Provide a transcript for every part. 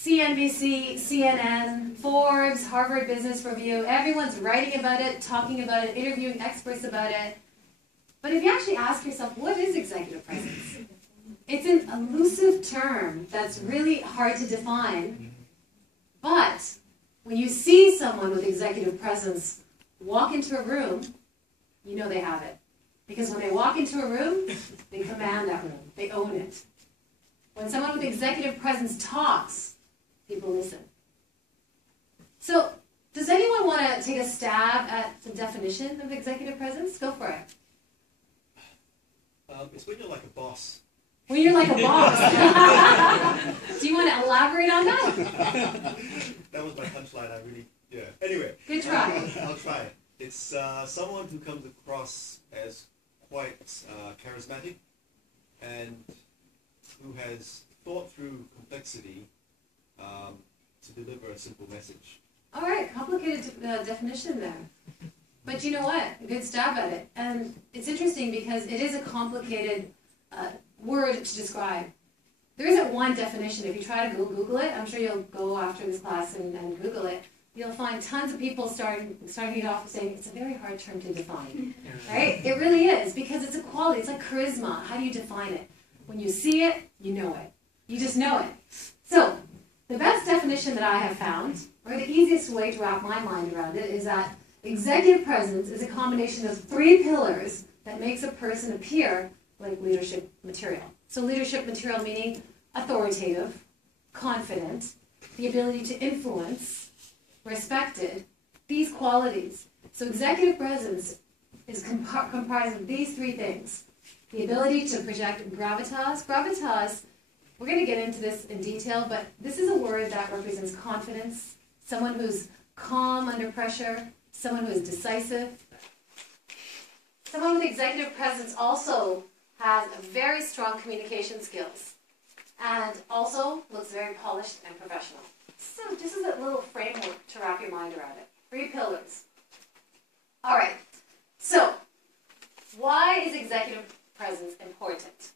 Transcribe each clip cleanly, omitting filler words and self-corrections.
CNBC, CNN, Forbes, Harvard Business Review, everyone's writing about it, talking about it, interviewing experts about it. But if you actually ask yourself, what is executive presence? It's an elusive term that's really hard to define. But when you see someone with executive presence walk into a room, you know they have it. Because when they walk into a room, they command that room. They own it. When someone with executive presence talks, people listen. So, does anyone want to take a stab at the definition of executive presence? Go for it. It's when you're like a boss. When you're like a boss. Do you want to elaborate on that? That was my punchline. Yeah. Anyway. Good try. I'll try it. It's someone who comes across as quite charismatic and who has thought through complexity to deliver a simple message. All right, complicated definition there. But you know what? A good stab at it. And it's interesting because it is a complicated word to describe. There isn't one definition. If you try to Google it, I'm sure you'll go after this class and Google it. You'll find tons of people starting it off saying it's a very hard term to define. Right? It really is, because it's a quality. It's like charisma. How do you define it? When you see it, you know it. You just know it. So, the best definition that I have found, or the easiest way to wrap my mind around it, is that executive presence is a combination of 3 pillars that makes a person appear like leadership material. So leadership material meaning authoritative, confident, the ability to influence, respected, these qualities. So executive presence is comprised of these 3 things. The ability to project gravitas. Gravitas, we're going to get into this in detail, but this is a word that represents confidence, someone who's calm under pressure, someone who is decisive. Someone with executive presence also has a very strong communication skills and also looks very polished and professional. So this is a little framework to wrap your mind around it. 3 pillars. All right. So why is executive presence important?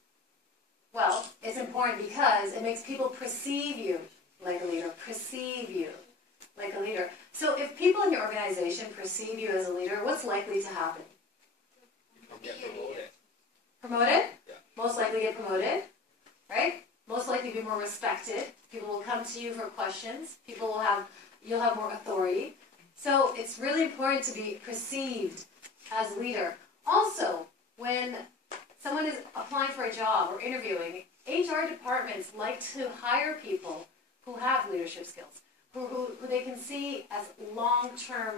Well, it's important because it makes people perceive you like a leader, perceive you like a leader. So if people in your organization perceive you as a leader, what's likely to happen? Get promoted. Promoted? Yeah. Most likely get promoted, right? Most likely be more respected. People will come to you for questions. You'll have more authority. So it's really important to be perceived as a leader. Also, when someone is applying for a job or interviewing, HR departments like to hire people who have leadership skills, who they can see as long-term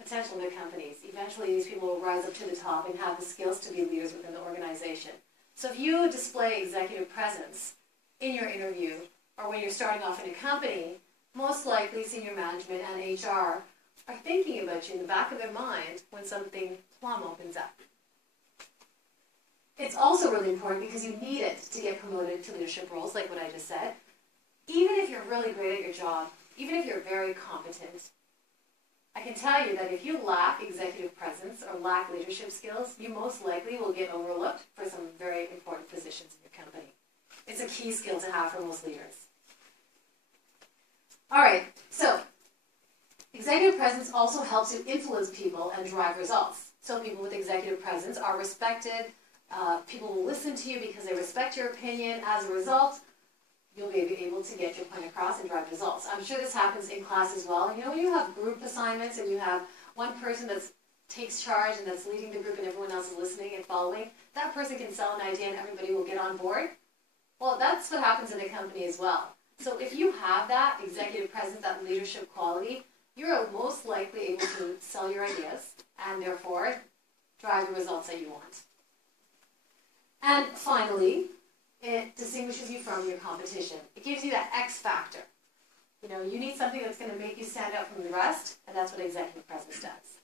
potential in their companies. Eventually, these people will rise up to the top and have the skills to be leaders within the organization. So if you display executive presence in your interview or when you're starting off in a company, most likely senior management and HR are thinking about you in the back of their mind when something plum opens up. It's also really important because you need it to get promoted to leadership roles, like what I just said. Even if you're really great at your job, even if you're very competent, I can tell you that if you lack executive presence or lack leadership skills, you most likely will get overlooked for some very important positions in your company. It's a key skill to have for most leaders. All right, so executive presence also helps you influence people and drive results. So people with executive presence are respected. People will listen to you because they respect your opinion. As a result, you'll be able to get your point across and drive results. I'm sure this happens in class as well. You know, when you have group assignments and you have one person that takes charge and that's leading the group and everyone else is listening and following, that person can sell an idea and everybody will get on board. Well, that's what happens in a company as well. So if you have that executive presence, that leadership quality, you're most likely able to sell your ideas and therefore drive the results that you want. And finally, it distinguishes you from your competition. It gives you that X factor. You know, you need something that's going to make you stand out from the rest, and that's what executive presence does.